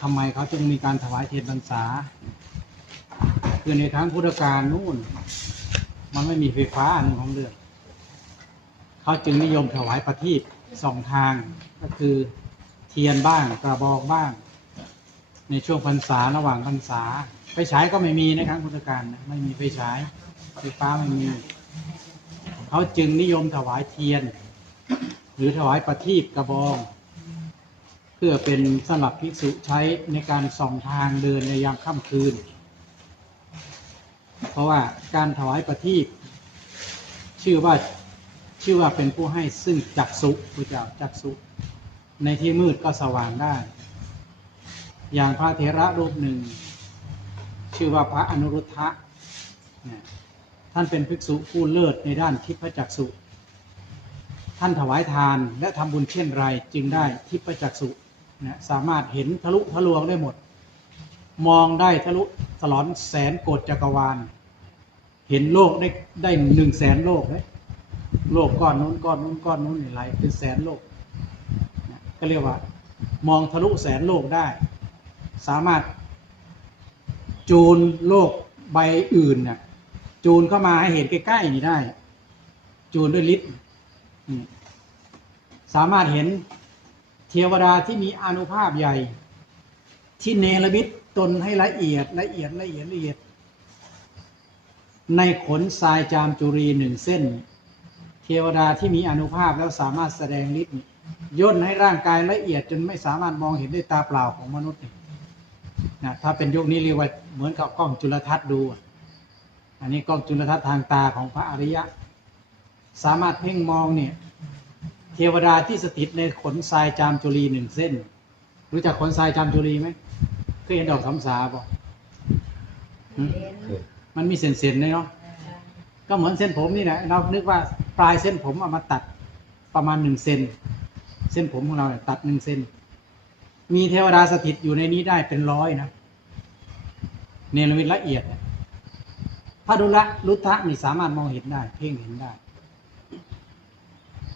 ทำไมเขาจึงมีการถวายเทียนพรรษา คือในครั้งพุทธกาลนู่น มันไม่มีไฟฟ้าอันหนึ่งของเรื่อง เขาจึงนิยมถวายประทีปสองทางก็คือเทียนบ้างกระบอกบ้าง ในช่วงพรรษาระหว่างพรรษาไฟฉายก็ไม่มีในครั้งพุทธกาลไม่มีไฟฉายไฟฟ้าไม่มี เขาจึงนิยมถวายเทียน หรือถวายประทีปกระบอง เพื่อเป็นสำหรับภิกษุใช้ในการส่องทางเดินในยามค่ำคืน เพราะว่าการถวายประทีปชื่อว่าชื่อว่าเป็นผู้ให้ซึ่งจักสุพระเจ้าจักสุในที่มืดก็สว่างได้ อย่างพระเถระรูปหนึ่ง ชื่อว่าพระอนุรุทธะท่านเป็นภิกษุผู้เลิศในด้านทิพจักสุท่านถวายทานและทำบุญเช่นไรจึงได้ทิพจักสุ นะสามารถเห็นทะลุทะลวงได้หมด มองได้ทะลุตลอดแสนโกดจักรวาล เห็นโลกได้ได้หนึ่งแสนโลกเลยโลกก้อนนู้นก้อนนู้นก้อนนู้นนี่ไหลเป็นแสนโลกนะก็เรียกว่า มองทะลุแสนโลกได้ สามารถ จูนโลกใบอื่นน่ะจูนเข้ามาให้เห็นใกล้ๆนี่ได้ จูนด้วยฤทธิ์นี่สามารถเห็น เทวดาที่มีอนุภาพใหญ่ ที่เนรมิตตนให้ละเอียดละเอียดละเอียดละเอียด ในขนทรายจามจุรีหนึ่งเส้น เทวดาที่มีอนุภาพแล้วสามารถแสดงฤทธิ์ย่นให้ร่างกายละเอียดจนไม่สามารถมองเห็นด้วยตาเปล่าของมนุษย์นะถ้าเป็นยุคนี้เรียกว่าเหมือนกับกล้องจุลทรรศน์ดู อันนี้กล้องจุลทรรศน์ทางตาของพระอริยะ สามารถเพ่งมองเนี่ย เทวดาที่สถิตในขนทรายจามจุรีหนึ่งเส้น รู้จักขนทรายจามจุรีไหมเคยเห็นดอกสำสาป่ะมันมีเส้นๆเลยเนาะก็เหมือนเส้นผมนี่แหละเรานึกว่าปลายเส้นผมเอามาตัดประมาณหนึ่งเซนเส้นผมของเราเนี่ยตัดหนึ่งเซนมีเทวดาสถิตอยู่ในนี้ได้เป็นร้อยนะเนรมิตละเอียดเนี่ยพระดุละลุทธะนี่สามารถมองเห็นได้ เพ่งเห็นได้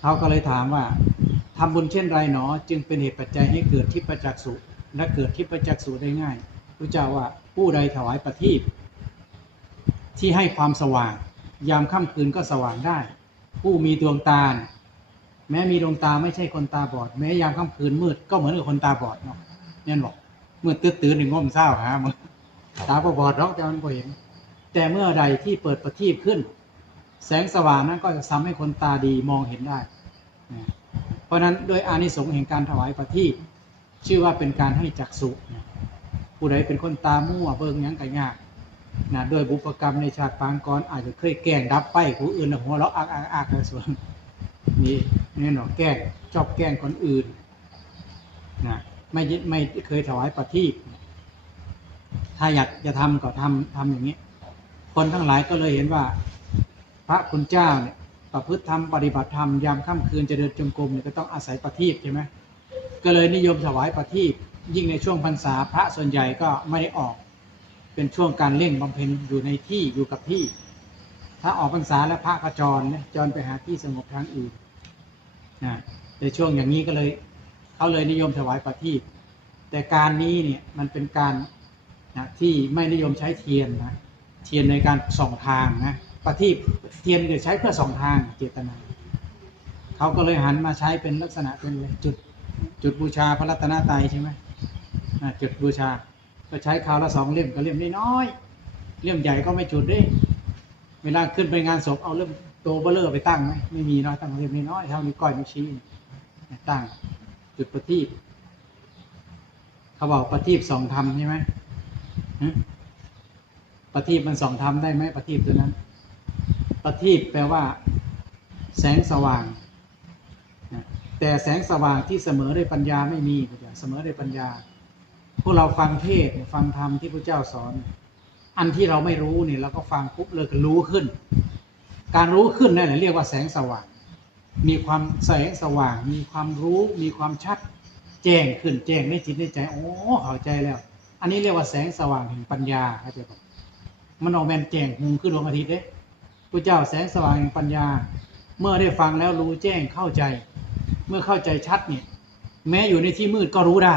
เขาก็เลยถามว่าทำบุญเช่นไรหนอ จึงเป็นเหตุปัจจัยให้เกิดทิพจักษุและเกิดทิพจักษุได้ง่ายพระเจ้าว่าผู้ใดถวายประทีปที่ให้ความสว่าง ยามค่ำคืนก็สว่างได้ ผู้มีดวงตาเนี่ยแม้มีดวงตาไม่ใช่คนตาบอด แม้ยามค่ำคืนมืดก็เหมือนกับคนตาบอดเนาะเนี่ยบอกมืดตื้อตื่นหนึ่งง่มเศร้าหามึงตาก็บอดหรอกแต่มันก็เห็นแต่เมื่อใดที่เปิดประทีปขึ้น แสงสว่างนั้นก็จะทำให้คนตาดีมองเห็นได้ เพราะฉะนั้นโดยอานิสงส์แห่งการถวายประทีปชื่อว่าเป็นการให้จักษุผู้ใดเป็นคนตามั่วเบิ่งยังไงยากนะด้วยบุพกรรมในชาติปางก่อนอาจจะเคยแกล้งดับไปผู้อื่นหัวเราะอักอักอักในส่วนนี่นี่เนาะแกล้งชอบแกล้งคนอื่นนะไม่ยึดไม่เคยถวายประทีปถ้าอยากจะทำก็ทำทำอย่างนี้ คนทั้งหลายก็เลยเห็นว่า พระคุณเจ้าเนี่ยประพฤติธรรมปฏิบัติธรรมยามค่ำคืนจะเดินจงกรมเนี่ยก็ต้องอาศัยประทีปใช่ไหมก็เลยนิยมถวายประทีปยิ่งในช่วงพรรษาพระส่วนใหญ่ก็ไม่ได้ออก เป็นช่วงการเร่งบำเพ็ญอยู่ในที่อยู่กับที่ ถ้าออกพรรษาแล้วพระกระจรเนี่ยจรไปหาที่สงบทางอื่นนะในช่วงอย่างนี้ก็เลยเขาเลยนิยมถวายประทีปแต่การนี้เนี่ยมันเป็นการนะที่ไม่นิยมใช้เทียนนะเทียนในการส่องทางนะ ประทีปเทียนจะใช้เพื่อสองทางเจตนาเขาก็เลยหันมาใช้เป็นลักษณะเป็นจุดจุดบูชาพระรัตนตรัยใช่ไหมจุดบูชาก็ใช้คราวละสองเล่มก็เล่มน้อยเล่มใหญ่ก็ไม่จุดด้วยเวลาขึ้นไปงานศพเอาเล่มโตเบลเลอร์ไปตั้งไหมไม่มีเนาะตั้งเล่มน้อยเท่านี้ก้อยนิ้วชี้ตั้งจุดประทีปเขาบอกประทีปสองธรรมใช่ไหมประทีปมันสองธรรมได้ไหมประทีปตัวนั้น ประทีปแปลว่า แสงสว่างนะแต่แสงสว่างที่เสมอด้วยปัญญาไม่มีเสมอด้วยปัญญา พวกเราฟังเทศฟังธรรมที่พระเจ้าสอน อันที่เราไม่รู้เนี่ยเราก็ฟังปุ๊บเลยก็รู้ขึ้น การรู้ขึ้นนั่นแหละเรียกว่าแสงสว่าง มีความแสงสว่าง มีความรู้มีความชัดแจ้งขึ้นแจ้งในจิตในใจโอ้เข้าใจแล้ว อันนี้เรียกว่าแสงสว่างแห่งปัญญาเข้าใจปะมันออกแมนแจ้งหุงขึ้นดวงอาทิตย์เด้ พระเจ้าแสงสว่างแห่งปัญญา เมื่อได้ฟังแล้วรู้แจ้งเข้าใจ เมื่อเข้าใจชัดเนี่ยแม้อยู่ในที่มืดก็รู้ได้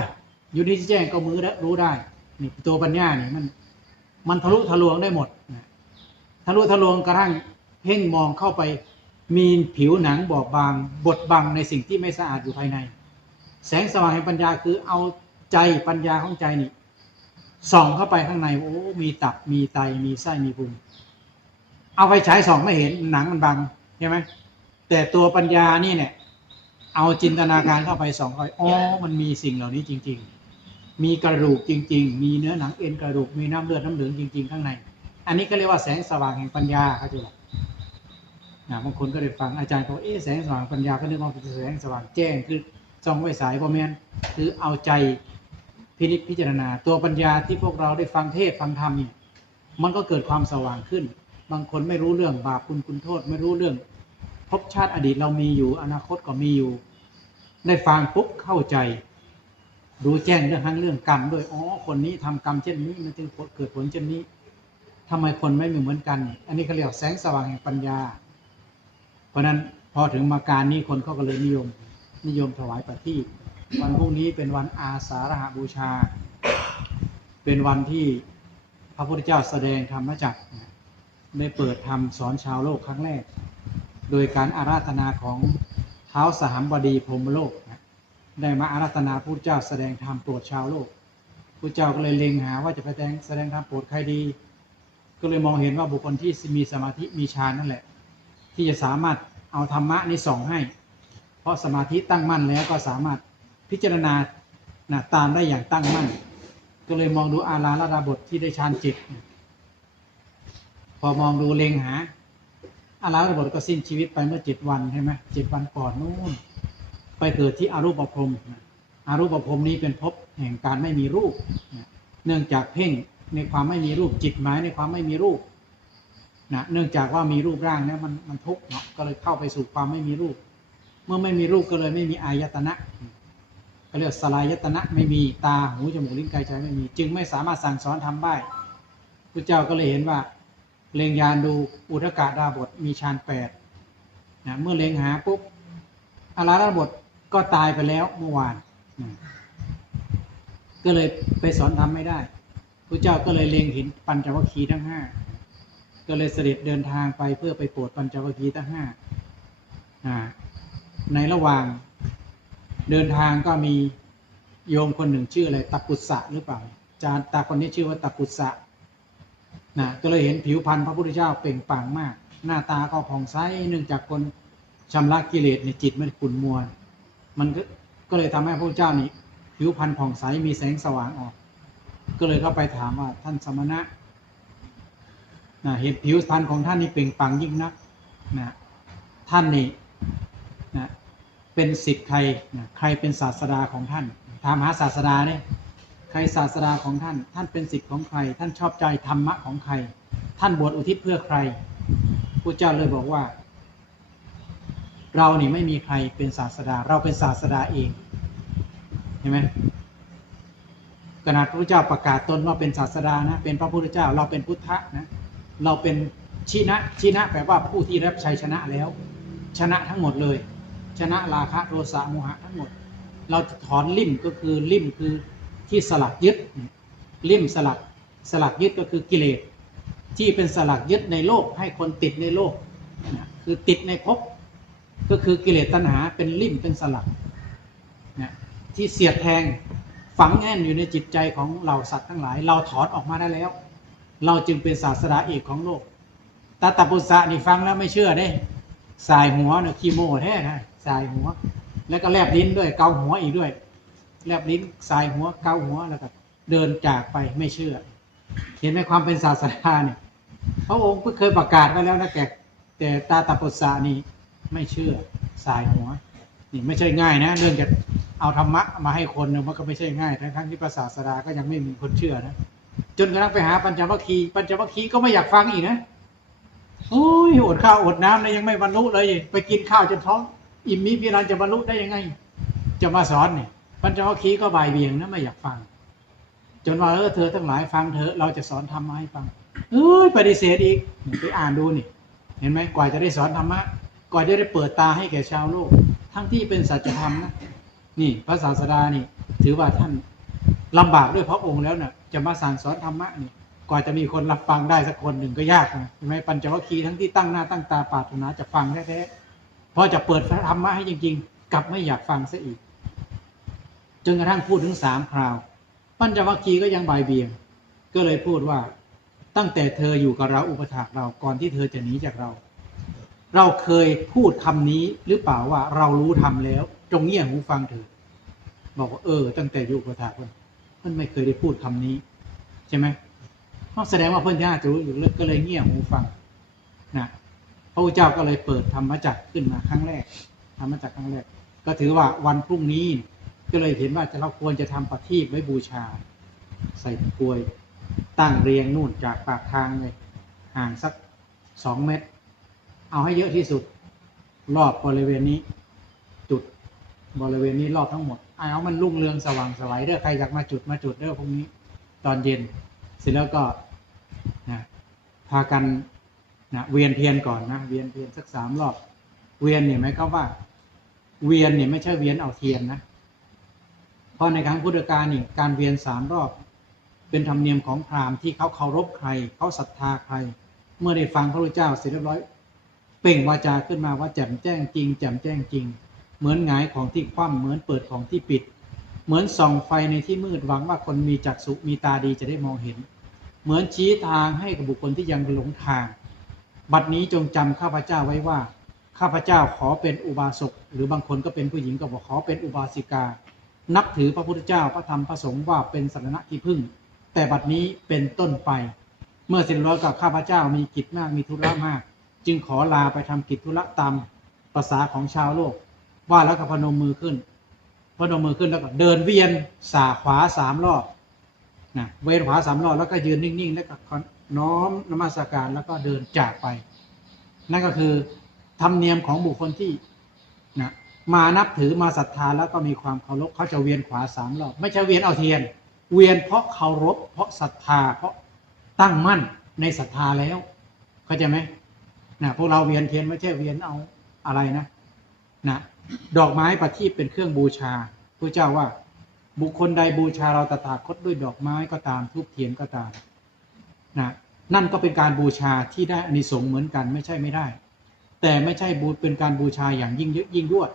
อยู่ที่แจ้งก็มือได้รู้ได้นี่ตัวปัญญาเนี่ยมันมันทะลุทะลวงได้หมดนะทะลุทะลวงกระทั่งเพ่งมองเข้าไปมีผิวหนังบอบบางบดบังในสิ่งที่ไม่สะอาดอยู่ภายใน แสงสว่างแห่งปัญญาคือเอาใจปัญญาของใจนี่ส่องเข้าไปข้างในโอ้ มีตับมีไตมีไส้มีพุง เอาไปฉายส่องไม่เห็นหนังมันบังใช่ไหมแต่ตัวปัญญานี่เนี่ย เอาจินตนาการเข้าไปส่องไปอ๋อมันมีสิ่งเหล่านี้จริง ๆ มีกระดูกจริง ๆ มีเนื้อหนังเอ็นกระดูกมีน้ำเลือดน้ำเหลืองจริง ๆ ข้างใน อันนี้ก็เรียกว่าแสงสว่างแห่งปัญญาเขาจะบอกนะบางคนก็ได้ฟังอาจารย์เขาเอ๊ะแสงสว่างปัญญาก็นึกว่าเป็นแสงสว่างแจ้งคือส่องไว้สายบอมนคือเอาใจพินิจพิจารณา ตัวปัญญาที่พวกเราได้ฟังเทศฟังธรรมเนี่ยมันก็เกิดความสว่างขึ้น บางคนไม่รู้เรื่องบาปคุณคุณโทษ ไม่รู้เรื่องภพชาติอดีตเรามีอยู่ อนาคตก็มีอยู่ ได้ฟังปุ๊บเข้าใจ รู้แจ้งเรื่องทั้งเรื่องกรรมด้วยอ๋อคนนี้ทำกรรมเช่นนี้มันจึงเกิดผลเช่นนี้ทำไมคนไม่เหมือนกัน อันนี้เขาเรียกแสงสว่างแห่งปัญญา เพราะฉะนั้นพอถึงมาการนี้คนเขาก็เลยนิยม นิยมถวายปฏิบวันพรุ่งนี้เป็นวันอาสาฬหบูชา เป็นวันที่พระพุทธเจ้าแสดงธรรมจักร ได้เปิดธรรมสอนชาวโลกครั้งแรก โดยการอาราธนาของเท้าสหัมบดีพรมโลกนะได้มาอาราธนาพระเจ้าแสดงธรรมโปรดชาวโลกพระเจ้าก็เลยเล็งหาว่าจะไปแสดงแสดงธรรมโปรดใครดี ก็เลยมองเห็นว่าบุคคลที่มีสมาธิมีฌานนั่นแหละ ที่จะสามารถเอาธรรมะนี้ส่องให้ เพราะสมาธิตั้งมั่นแล้วก็สามารถพิจารณานะตามได้อย่างตั้งมั่น ก็เลยมองดูอาราลดาบทที่ได้ฌานจิต พอมองดูเลงหาอาราลดาบทก็สิ้นชีวิตไปเมื่อเจ็ดวันใช่ไหมเจ็ดวันก่อนนู่นไปเกิดที่อารูปภพอารูปภพนี้เป็นภพแห่งการไม่มีรูป เนื่องจากเพ่งในความไม่มีรูปจิตหมายในความไม่มีรูปนะเนื่องจากว่ามีรูปร่างเนี่ยมันมันทุกข์เนาะก็เลยเข้าไปสู่ความไม่มีรูป เมื่อไม่มีรูปก็เลยไม่มีอายตนะก็เรียกสลายตนะไม่มีตาหูจมูกลิ้นกายใจไม่มี จึงไม่สามารถสั่งสอนทำได้พระเจ้าก็เลยเห็นว่า เลงยานดูอุทกาดาบทมีฌานแปดนะเมื่อเลงหาปุ๊บอาราดาบทก็ตายไปแล้วเมื่อวานนะก็เลยไปสอนทำไม่ได้พระเจ้าก็เลยเลงเห็นปัญจวัคคีย์ทั้งห้าก็เลยเสด็จเดินทางไปเพื่อไปโปรดปัญจวัคคีย์ทั้งห้าในระหว่างเดินทางก็มีโยมคนหนึ่งชื่ออะไรตะกุสะหรือเปล่าจารย์ตาคนนี้ชื่อว่าตะกุสะ นะก็เลยเห็นผิวพรรณพระพุทธเจ้าเปล่งปลั่งมาก หน้าตาก็ผ่องใสเนื่องจากคนชำระกิเลสในจิตไมันขุ่นมัวมันก็ก็เลยทำให้พระพุทธเจ้านี่ผิวพรรณผ่องใสมีแสงสว่างออก ก็เลยเข้าไปถามว่าท่านสมณะนะเห็นผิวพรรณของท่านนี่เปล่งปลั่งยิ่งนักนะท่านนี่นะเป็นสิทธิ์ใครนะใครเป็นศาสดาของท่านถามหาศาสดาเนี่ย ใครศาสดาของท่าน ท่านเป็นสิทธิ์ของใคร ท่านชอบใจธรรมะของใคร ท่านบวชอุทิศเพื่อใครพระเจ้าเลยบอกว่า เรานี่ไม่มีใครเป็นศาสดา เราเป็นศาสดาเองเห็นไหมขนาดพระพุทธเจ้าประกาศตนว่าเป็นศาสดานะ เป็นพระพุทธเจ้า เราเป็นพุทธะนะ เราเป็นชินะ ชินะแปลว่าผู้ที่รับชัยชนะแล้ว ชนะทั้งหมดเลย ชนะราคะโทสะโมหะทั้งหมด เราถอนลิ่มก็คือลิ่มคือ ที่สลักยึดลิ่มสลักสลักยึดก็คือกิเลสที่เป็นสลักยึดในโลกให้คนติดในโลกนะคือติดในภพก็คือกิเลสตัณหาเป็นลิ่มเป็นสลักนะที่เสียดแทงฝังแน่นอยู่ในจิตใจของเหล่าสัตว์ทั้งหลาย เราถอนออกมาได้แล้ว เราจึงเป็นศาสดาเอกของโลกตาตาปุษะนี่ฟังแล้วไม่เชื่อเด้สายหัวเนี่ยคีโมแท้นะสายหัว แล้วก็แลบลิ้นด้วยเกาหัวอีกด้วย แลบลิ้นสายหัวเกาหัวแล้วก็เดินจากไปไม่เชื่อ เห็นไหมความเป็นศาสดาเนี่ยพระองค์ก็เคยประกาศไว้แล้วนะแต่แต่ตาตาปุษะนี่ไม่เชื่อสายหัวนี่ไม่ใช่ง่ายนะ เรื่องจะเอาธรรมะมาให้คนเนี่ยมันก็ไม่ใช่ง่ายทั้งทั้งที่พระศาสดาก็ยังไม่มีคนเชื่อนะจนกระทั่งไปหาปัญจวัคคีย์ปัญจวัคคีย์ก็ไม่อยากฟังอีกนะโอ้ยอดข้าวอดน้ำเลยยังไม่บรรลุเลย ไปกินข้าวจนท้อง อิ่มมีพิรันจะบรรลุได้ยังไง จะมาสอนเนี่ย ปัญจวัคคีย์ก็บ่ายเบี่ยงนะไม่อยากฟัง จนว่าเออเธอทั้งหลายฟังเถอเราจะสอนธรรมะให้ฟังเอ้ยปฏิเสธอีกไปอ่านดูนี่ เห็นไหมกว่าจะได้สอนธรรมะกว่าจะได้เปิดตาให้แก่ชาวโลก ทั้งที่เป็นสัจธรรมนะนี่พระศาสดานี่ ถือว่าท่านลำบากด้วยพระองค์แล้วเนี่ยจะมาสั่งสอนธรรมะนี่กว่าจะมีคนรับฟังได้สักคนหนึ่งก็ยากนะใช่ไหมปัญจวัคคีย์ทั้งที่ตั้งหน้าตั้งตาปรารถนาจะฟังแท้ๆพอจะเปิดธรรมะให้จริง ๆ กลับไม่อยากฟังซะอีก จนกระทั่งพูดถึงสามคราว ปัญจวัคคีย์ก็ยังบ่ายเบี่ยง ก็เลยพูดว่าตั้งแต่เธออยู่กับเราอุปถากเราก่อนที่เธอจะหนีจากเรา เราเคยพูดคำนี้หรือเปล่าว่าเรารู้ทำแล้ว จงเงี่ยหูฟังเถิดบอกว่าเออ ตั้งแต่อยู่อุปถากมันมันไม่เคยได้พูดคำนี้ ใช่ไหมเพราะแสดงว่าเพื่อนที่าจะรู้อยู่เลยก็เลยเงี่ยหูฟังนะพระพุทธเจ้าก็เลยเปิดธรรมจักรขึ้นมาครั้งแรกธรรมจักรครั้งแรก ก็ถือว่าวันพรุ่งนี้ ก็เลยเห็นว่าจะเราควรจะทำประทีปไว้บูชา ใส่กลวย ตั้งเรียงนู่นจากปากทางเลย ห่างสักสองเมตร เอาให้เยอะที่สุด รอบบริเวณนี้ จุดบริเวณนี้รอบทั้งหมดเอามันรุ่งเรืองสว่างไสวัยเด้อใครอยากมาจุดมาจุดเด้อพรุ่งนี้ ตอนเย็น เสร็จแล้วก็นะพากันนะเวียนเทียนก่อนนะเวียนเทียนสักสามรอบ เวียนเนี่ยหมายความว่า เวียนเนี่ยไม่ใช่เวียนเอาเทียนนะ ราะในครั้งพุทธกาลนี่การเวียนสามรอบ เป็นธรรมเนียมของพราหมณ์ที่เขาเคารพใครเขาศรัทธาใคร เมื่อได้ฟังพระพุทธเจ้าเสร็จเรียบร้อย เป่งวาจาขึ้นมาว่าแจ่มแจ้งจริงแจ่มแจ้งจริง เหมือนหงายของที่คว่ำเหมือนเปิดของที่ปิด เหมือนส่องไฟในที่มืดหวังว่าคนมีจักษุมีตาดีจะได้มองเห็น เหมือนชี้ทางให้กับบุคคลที่ยังหลงทาง บัดนี้จงจำข้าพเจ้าไว้ว่าข้าพเจ้าขอเป็นอุบาสกหรือบางคนก็เป็นผู้หญิงก็บอกขอเป็นอุบาสิกา นับถือพระพุทธเจ้าพระธรรมพระสงฆ์ว่าเป็นสรณะที่พึ่ง แต่บัดนี้เป็นต้นไป เมื่อสิ้นร้อยกับข้าพเจ้ามีกิจมากมีธุระมาก จึงขอลาไปทำกิจธุระตามภาษาของชาวโลก ว่าแล้วก็พนมมือขึ้น พนมมือขึ้นแล้วก็เดินเวียนสาขวาสามรอบนะเวียนขวาสามรอบแล้วก็ยืนนิ่งๆแล้วก็น้อมนมัสการแล้วก็เดินจากไป นั่นก็คือธรรมเนียมของบุคคลที่ มานับถือมาศรัทธาแล้วก็มีความเคารพเขาจะเวียนขวาสามรอบไม่ใช่เวียนเอาเทียน เวียนเพราะเคารพเพราะศรัทธาเพราะตั้งมั่นในศรัทธาแล้วเข้าใจไหมนะพวกเราเวียนเทียนไม่ใช่เวียนเอาอะไรนะนะดอกไม้ประทีปเป็นเครื่องบูชาพระเจ้าว่า บุคคลใดบูชาเราตถาคตด้วยดอกไม้ก็ตามทูบเทียนก็ตามนะนั่นก็เป็นการบูชาที่ได้อานิสงส์เหมือนกันไม่ใช่ไม่ได้ แต่ไม่ใช่บูเป็นการบูชาอย่างยิ่งเยอะยิ่งยวด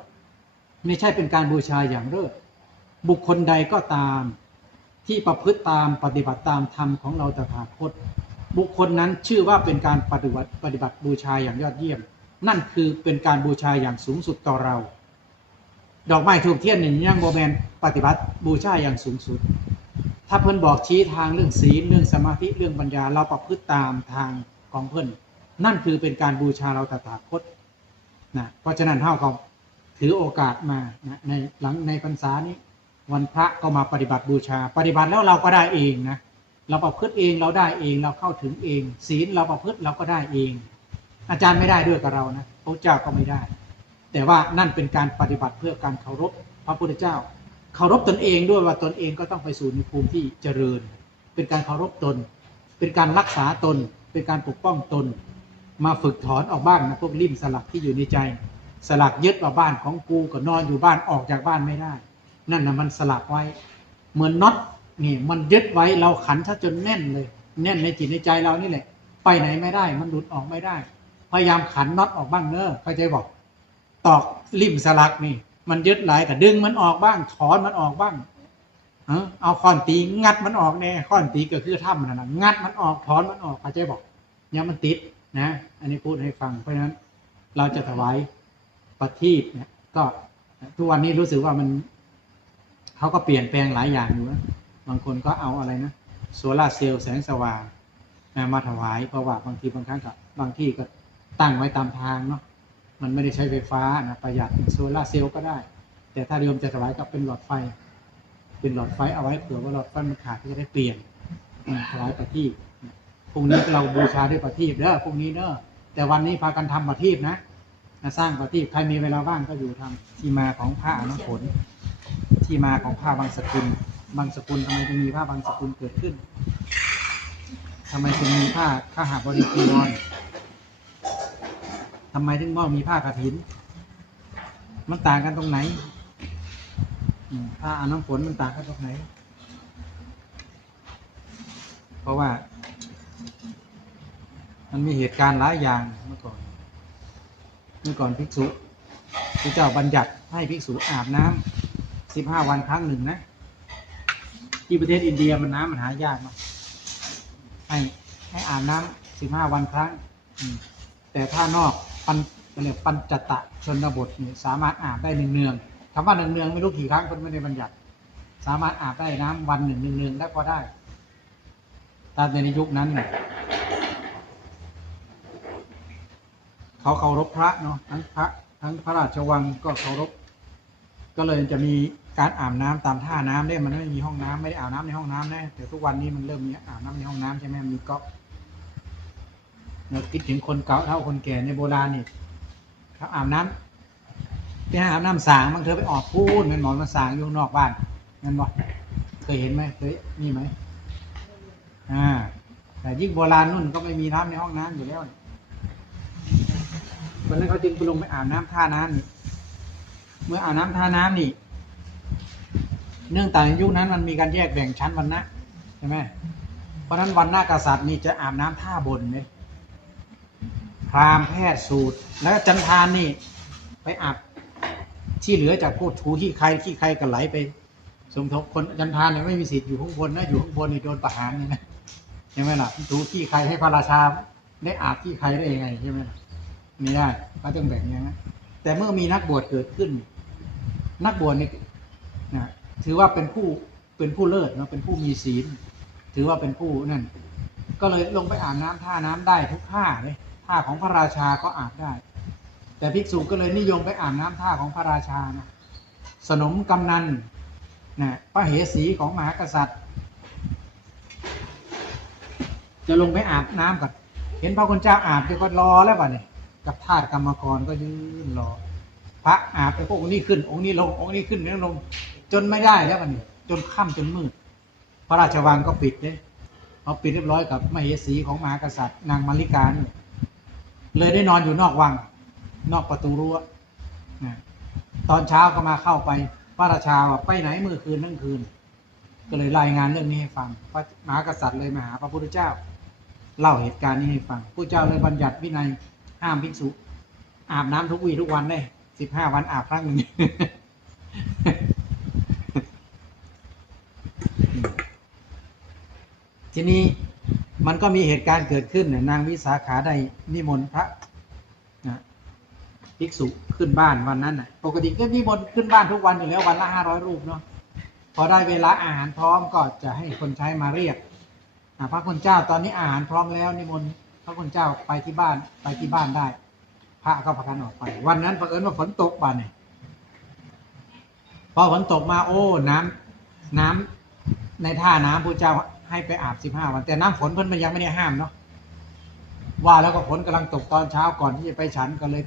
ไม่ใช่เป็นการบูชาอย่างเลิศบุคคลใดก็ตาม ที่ประพฤติตามปฏิบัติตามธรรมของเราตถาคต บุคคลนั้นชื่อว่าเป็นการปฏิบัติปฏิบัติบูชาอย่างยอดเยี่ยม นั่นคือเป็นการบูชาอย่างสูงสุดต่อเรา ดอกไม้ถูกเทียนหนึ่งย่างโบแมนปฏิบัติบูชาอย่างสูงสุด ถ้าเพิ่นบอกชี้ทางเรื่องศีลเรื่องสมาธิเรื่องปัญญาเราประพฤติตามทางของเพิ่นนั่นคือเป็นการบูชาเราตถาคตนะเพราะฉะนั้นเท่ากับ ถือโอกาสมานะในหลังในพรรษานี้ วันพระก็มาปฏิบัติบูชา ปฏิบัติแล้วเราก็ได้เองนะเราประพฤติเองเราได้เองเราเข้าถึงเอง ศีลเราประพฤติเราก็ได้เอง อาจารย์ไม่ได้ด้วยกับเรานะพระเจ้าก็ไม่ได้ แต่ว่านั่นเป็นการปฏิบัติเพื่อการเคารพพระพุทธเจ้า เคารพตนเองด้วยว่าตนเองก็ต้องไปสู่ในภูมิที่เจริญ เป็นการเคารพตน เป็นการรักษาตน เป็นการปกป้องตน มาฝึกถอนออกบ้างนะพวกริมสลักที่อยู่ในใจ สลักยึดว่าบ้านของกูก็นอนอยู่บ้านออกจากบ้านไม่ได้ นั่นนะมันสลักไว้ เหมือนน็อตนี่มันยึดไว้เราขันถ้าจนแน่นเลย แน่นในจิตในใจเรานี่แหละ ไปไหนไม่ได้ มันหลุดออกไม่ได้ พยายามขันน็อตออกบ้างเนอะเข้าใจบอก ตอกริมสลักนี่ มันยึดหลายแต่ดึงมันออกบ้าง ถอนมันออกบ้างเออเอาค้อนตีงัดมันออกแน่ค้อนตีก็คือถ้ำนั่นนะงัดมันออกถอนมันออกเข้าใจบอกอย่ามันติดนะ อันนี้พูดให้ฟังเพราะฉะนั้น เราจะถวาย ประทีปเนี่ยก็ทุกวันนี้รู้สึกว่ามันเขาก็เปลี่ยนแปลงหลายอย่างอยู่นะบางคนก็เอาอะไรนะโซลาเซลล์แสงสว่างมาถวายเพราะว่าบางทีบางครั้งก็บางที่ก็ตั้งไว้ตามทางเนาะมันไม่ได้ใช้ไฟฟ้านะประหยัดโซลาเซลล์ก็ได้ แต่ถ้าโยมจะถวายก็เป็นหลอดไฟ เป็นหลอดไฟเอาไว้เผื่อว่าหลอดไฟมันขาดก็จะได้เปลี่ยนถวายประทีปพรุ่งนี้เราบูชาด้วยประทีปเด้อพรุ่งนี้เด้อแต่วันนี้พากันทำประทีปนะ สร้างประทีปใครมีเวลาว่างก็อยู่ทำที่มาของผ้าอน้ำฝนที่มาของผ้าบางสกุล บางสกุลทำไมถึงมีผ้าบางสกุลเกิดขึ้นทำไมถึงมีผ้าข้าหาบริจีวรทำไมถึงว่ามีผ้ากฐิน มันต่างกันตรงไหนผ้าอน้ำฝนมันต่างกันตรงไหน เพราะว่า มันมีเหตุการณ์หลายอย่างเมื่อก่อนื่อก่อนภิกษุพระเจ้าบัญญัติให้ภิกษุอาบน้ำสิบห้าวันครั้งหนึ่งนะ ที่ประเทศอินเดียมันน้ำมันหายากมากให้ให้อาบน้ำสิบห้าวันครั้ง แต่ถ้านอกปันเรียกปัญจตะชนบทนี่สามารถอาบได้หนึ่งเนืองคำว่าหนึ่งเนืองไม่รู้กี่ครั้งคนไม่ได้บัญญัติ สามารถอาบได้น้ำวันหนึ่งเนืองได้ก็ได้ตามในยุคนั้น เขาเคารพพระเนาะทั้งพระทั้งพระราชวังก็เคารพก็เลยจะมีการอาบน้ำตามท่าน้ำได้มันไม่มีห้องน้ำไม่ได้อาบน้ำในห้องน้ำนะแต่ทุกวันนี้มันเริ่มมีอาบน้ำในห้องน้ำใช่ไหมมีก๊อกเราคิดถึงคนเก่าเท่าคนแก่ในโบราณนี่เขาอาบน้ำไปหาอาบน้ำสางบางเธอไปออกพูดเงินหมอนมาสางอยู่นอกบ้านเงินบอกเคยเห็นไหมเคยมีไหมอ่าแต่ยิ่งโบราณนู่นก็ไม่มีน้ำในห้องน้ำอยู่แล้ว วันนั้นเขาจึงไปลงไปอาบน้ำท่าน้ำนี่เมื่ออาบน้ำท่าน้ำนี่ เนื่องจากยุคนั้นมันมีการแยกแบ่งชั้นวรรณะใช่ไหมเพราะนั้นวรรณะกษัตริย์มีจะอาบน้ำท่าบนเนี่ยพราหมณ์แพทย์สูตร แล้วก็จันทานนี่ ไปอาบที่เหลือจากพวกถูขี้ใครขี้ใครก็ไหลไป สมทบคนจันทานเนี่ยไม่มีสิทธิ์อยู่ข้างบนนะอยู่ข้างบนนี่โดนประหารนี่นะใช่ไหมล่ะถูขี้ใครให้พระราชาได้อาบขี้ใครได้ยังไงใช่ไหมล่ะ ไม่ได้เขาต้องแบ่งอย่างนั้นแต่เมื่อมีนักบวชเกิดขึ้น นักบวชนี่นะถือว่าเป็นผู้เป็นผู้เลิศนะเป็นผู้มีศีล ถือว่าเป็นผู้นั่น ก็เลยลงไปอาบน้ำท่าน้ำได้ทุกท่าเลยท่าของพระราชาก็อาบได้ แต่ภิกษุก็เลยนิยมไปอาบน้ำท่าของพระราชานะสนมกำนันนะพระเหสีของมหากษัตริย์ จะลงไปอาบน้ำก่อนเห็นพระคุณเจ้าอาบเดี๋ยวก็รอแล้วป่ะเนี่ย กับทาสกรรมกรก็ยืนรอ พระอาบไปพวกองค์นี้ขึ้น องค์นี้ลง องค์นี้ขึ้นนี้ลง จนไม่ได้แล้วมันนี่จนค่ำจนมืด พระราชวังก็ปิดเลยเอาปิดเรียบร้อยกับมเหสีของมหากษัตริย์ นางมาริกานี่เลยได้นอนอยู่นอกวัง นอกประตูรั้วนะตอนเช้าก็มาเข้าไป พระราชาว่าไปไหนมื่อคืนนั่งคืน ก็เลยรายงานเรื่องนี้ให้ฟัง พระมหากษัตริย์เลยมาหาพระพุทธเจ้า เล่าเหตุการณ์นี้ให้ฟังพระเจ้าเลยบัญญัติวินัย ห้ามภิกษุ อาบน้ำทุกวีทุกวันเลยสิบห้าวันอาบครั้งหนึ่งทีนี้มันก็มีเหตุการณ์เกิดขึ้นเนี่ยนางวิสาขาได้นิมนต์พระภิกษุขึ้นบ้านวันนั้นน่ะปกติก็นิมนต์ขึ้นบ้านทุกวันอยู่แล้ววันละห้าร้อยรูปเนาะพอได้เวลาอาหารพร้อมก็จะให้คนใช้มาเรียกพระคุณเจ้าตอนนี้อาหารพร้อมแล้วนิมนต์ ระคุณเจ้าไปที่บ้านไปที่บ้านได้ พระก็พากันออกไป วันนั้นเผอิญว่าฝนตกบ้านเนี่ยพอฝนตกมาโอ้น้ำน้ำในท่าน้ำพระเจ้าให้ไปอาบสิบห้าวัน แต่น้ำฝนเพิ่นมันยังไม่ได้ห้ามเนาะว่าแล้วก็ฝนกำลังตกตอนเช้าก่อนที่จะไปฉันก็เลย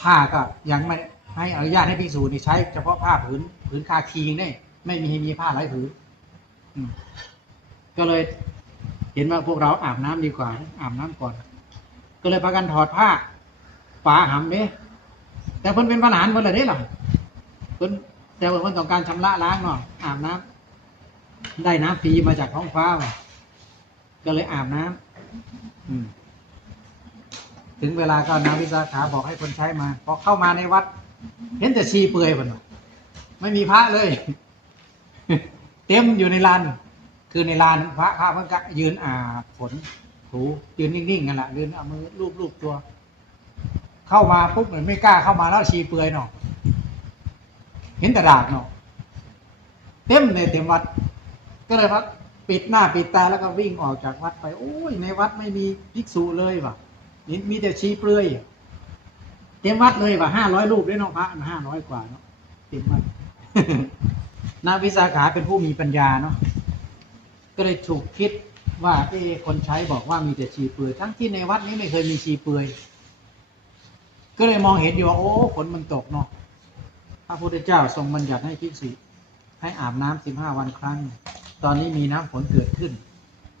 ผ้าก็ยังไม่ให้อนุญาตให้ภิกษุนี่ใช้เฉพาะผ้าผืนผืนคาคีเนี่ยไม่มีให้มีผ้าหลายผืนก็เลย เห็นว่าพวกเราอาบน้ำดีกว่า อาบน้ำก่อน ก็เลยพากันถอดผ้าฝาหำเนี่ยแต่เพิ่นเป็นปัญหาเพิ่นเลยได้หรอเพิ่นแต่ว่าเพิ่นต้องการชำระล้างหน่อยอาบน้ำได้น้ำฟรีมาจากท้องฟ้า ก็เลยอาบน้ำอืมถึงเวลาก็นางวิสาขาบอกให้คนใช้มา พอเข้ามาในวัด เห็นแต่ชีเปลือยเพิ่นไม่มีพระเลย เต็มอยู่ในลาน คือในลานพระพระมันก็ยืนอาบฝนถูยืนนิ่งๆกันละยืนเอามือลูบๆตัว เข้ามาปุ๊บเหมือนไม่กล้าเข้ามาแล้วชีเปลือยเนาะเห็นแต่ดาบเนาะเต็มเลยเต็มวัด ก็เลยพักปิดหน้าปิดตาแล้วก็วิ่งออกจากวัดไป โอ้ยในวัดไม่มีภิกษุเลยว่ะนี่มีแต่ชีเปลือยเต็มวัดเลยว่ะห้าร้อยรูปด้วยเนาะพระห้าร้อยกว่าเนาะเต็มวัดนาวิสาขาเป็นผู้มีปัญญาเนาะ ก็เลยถูกคิดว่าเอคนใช้บอกว่ามีแต่ชีเปลือยทั้งที่ในวัดนี้ไม่เคยมีชีเปลือยก็เลยมองเห็นอยู่ว่าโอ้ฝนมันตกเนาะพระพุทธเจ้าทรงบัญญัติให้ภิกษุให้อาบน้ำสิบห้าวันครั้ง ตอนนี้มีน้ำฝนเกิดขึ้น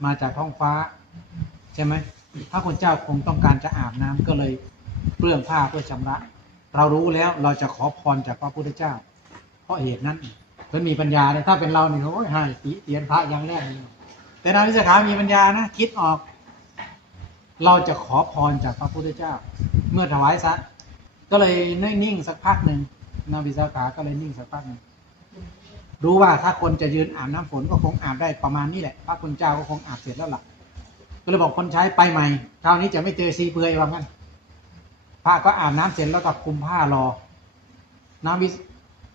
มาจากท้องฟ้า ใช่ไหมพระคุณเจ้าคงต้องการจะอาบน้ำก็เลยเปลื้องผ้าเพื่อชำระ เรารู้แล้วเราจะขอพรจากพระพุทธเจ้า เพราะเหตุนั้น พิ่นมีปัญญาเนี่ยถ้าเป็นเราเนี่ยโอ้ยให้ตีเตียนพระย่างแรกเลยแต่นางวิสาขามีปัญญานะคิดออก เราจะขอพรจากพระพุทธเจ้า เมื่อถวายซะก็เลยนิ่งสักพักหนึ่งนางวิสาขาก็เลยนิ่งสักพักหนึ่งรู้ว่าถ้าคนจะยืนอาบน้ำฝนก็คงอาบได้ประมาณนี้แหละ พระคุณเจ้าก็คงอาบเสร็จแล้วล่ะ ก็เลยบอกคนใช้ไปใหม่คราวนี้จะไม่เจอซีเปลือยว่างั้นพระก็อาบน้ำเสร็จแล้วก็คลุมผ้ารอน้ำวิ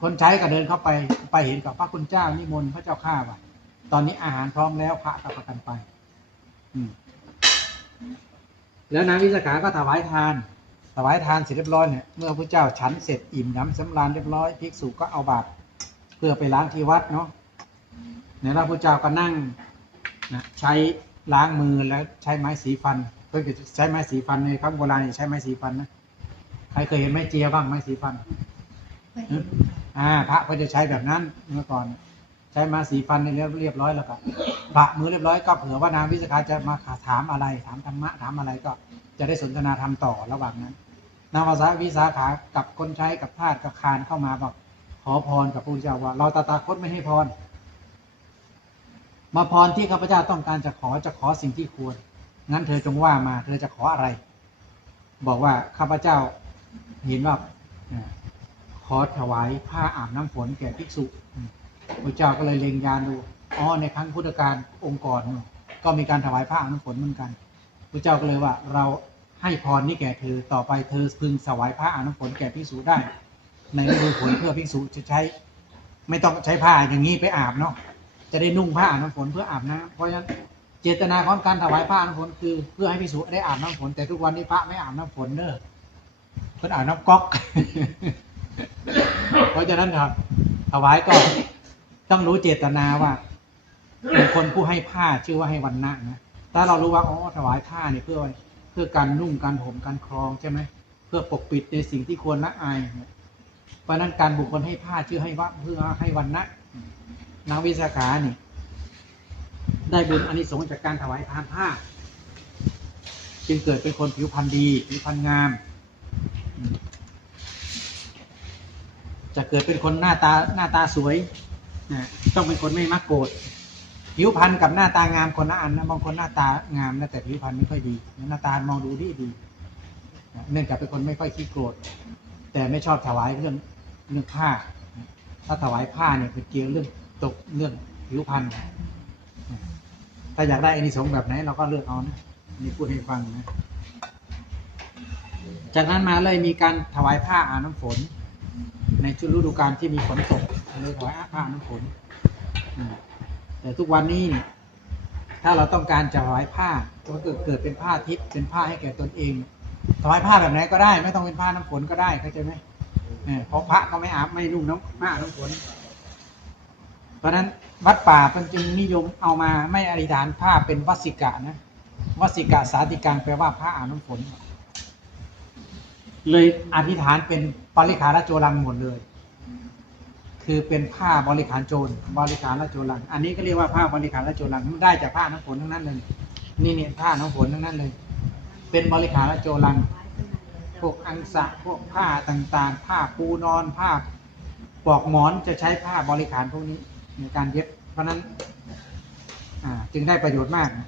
คนใช้ก็เดินเข้าไปไปเห็นกับพระคุณเจ้านิมนต์พระเจ้าข้าว่าตอนนี้อาหารพร้อมแล้วพระก็ประกันไป อืม แล้วนางวิสาขาก็ถวายทาน ถวายทานเสร็จเรียบร้อยเนี่ยเมื่อพระเจ้าฉันเสร็จอิ่มน้ำสำราญเรียบร้อยภิกษุก็เอาบาตรเพื่อไปล้างที่วัดเนาะเนี่ยแล้วพระเจ้าก็นั่งนะใช้ล้างมือแล้วใช้ไม้สีฟันเพื่อใช้ไม้สีฟันในครั้งโบราณใช้ไม้สีฟันนะใครเคยเห็นไม้เจียบ้างไม้สีฟัน ไม่เห็นค่ะอ่า พระก็จะใช้แบบนั้นเมื่อก่อน ใช้มาสีฟันในเรียบเรียบร้อยแล้วก็ปะมือเรียบร้อยก็เผื่อว่านางวิสาขาจะมาถามอะไร ถามธรรมะถามอะไรก็จะได้สนทนาธรรมต่อระหว่างนั้นนางภาษาวิสาขากับคนใช้กับทาสกับคานเข้ามาบอกขอพรกับพระพุทธเจ้าว่า เราตถาคตไม่ให้พร มาพรที่ข้าพเจ้าต้องการจะขอจะขอสิ่งที่ควร งั้นเธอจงว่ามา เธอจะขออะไร บอกว่าข้าพเจ้าเห็นว่าเอ่อ ขอถวายผ้าอาบน้ำฝนแก่ภิกษุพระเจ้าก็เลยเล็งยานดูอ๋อในครั้งพุทธกาลองค์ก่อนก็มีการถวายผ้าอาบน้ำฝนเหมือนกันพระเจ้าก็เลยว่า เราให้พรนี้แก่เธอต่อไปเธอพึงถวายผ้าอาบน้ำฝนแก่ภิกษุได้ ในฤดูฝนเพื่อภิกษุจะใช้ ไม่ต้องใช้ผ้าอย่างนี้ไปอาบเนาะจะได้นุ่งผ้าอาบน้ำฝนเพื่ออาบน้ำเพราะฉะนั้นเจตนาของการถวายผ้าอาบน้ำฝนคือ เพื่อให้ภิกษุได้อาบน้ำฝน แต่ทุกวันนี้พระไม่อาบน้ำฝนเด้อเพิ่นอาบน้ำก๊อก เพราะฉะนั้นครับถวายก็ต้องรู้เจตนาว่าเป็นคนผู้ให้ผ้าชื่อว่าให้วันนะนะถ้าเรารู้ว่าอ๋อถวายผ้าเนี่ยเพื่อเพื่อการนุ่งการห่มการครองใช่ไหมเพื่อปกปิดในสิ่งที่ควรละอายเพราะฉะนั้นการบุคคลให้ผ้าชื่อให้ว่าเพื่อให้วันนะนางวิสาขานี่ได้บุญอานิสงส์จากการถวายทานผ้า จึงเกิดเป็นคนผิวพรรณดีผิวพรรณงาม จะเกิดเป็นคนหน้าตาหน้าตาสวยนะต้องเป็นคนไม่มักโกรธผิวพรรณกับหน้าตางามคนละอันนะบางคนหน้าตางามนะแต่ผิวพรรณไม่ค่อยดี หน้าตามองดูดีดีเนื่องจากเป็นคนไม่ค่อยขี้โกรธแต่ไม่ชอบถวายเรื่องเรื่องผ้า ถ้าถวายผ้าเนี่ยเป็นเกี่ยวเรื่องตกเรื่องผิวพรรณถ้าอยากได้อานิสงส์แบบไหนเราก็เลือกเอานะนี่พูดให้ฟังนะจากนั้นมาเลยมีการถวายผ้าอาบน้ำฝน ในช่วงฤดูกาลที่มีฝนตกเลยถวายผ้าน้ำฝนแต่ทุกวันนี้ถ้าเราต้องการจะถวายผ้าก็เกิดเกิดเป็นผ้าทิพย์เป็นผ้าให้แก่ตนเองถวายผ้าแบบไหนก็ได้ ไม่ต้องเป็นผ้าน้ำฝนก็ได้เข้าใจไหมเออเพราะพระก็ไม่อาบไม่นุ่งน้ำผ้าน้ำฝน เพราะนั้นวัดป่าเป็นจึงนิยมเอามาไม่อธิษฐานผ้าเป็นวัสิกะนะวัสิกะสาติกังแปลว่าผ้าอาบน้ำฝน เลยอธิษฐานเป็นปริขารโจรังหมดเลย คือเป็นผ้าบริขารโจรบริขารโจรัง อันนี้ก็เรียกว่าผ้าบริขารโจรังได้จากผ้าน้ำฝนทั้งนั้นเลยนี่เนี่ยผ้าน้ำฝนทั้งนั้นเลย เป็นบริขารโจรังพวกอังสะพวกผ้าต่างๆ ผ้าปูนอนผ้าปลอกหมอนจะใช้ผ้าบริขารพวกนี้ในการเย็บ เพราะนั้นจึงได้ประโยชน์มากนะ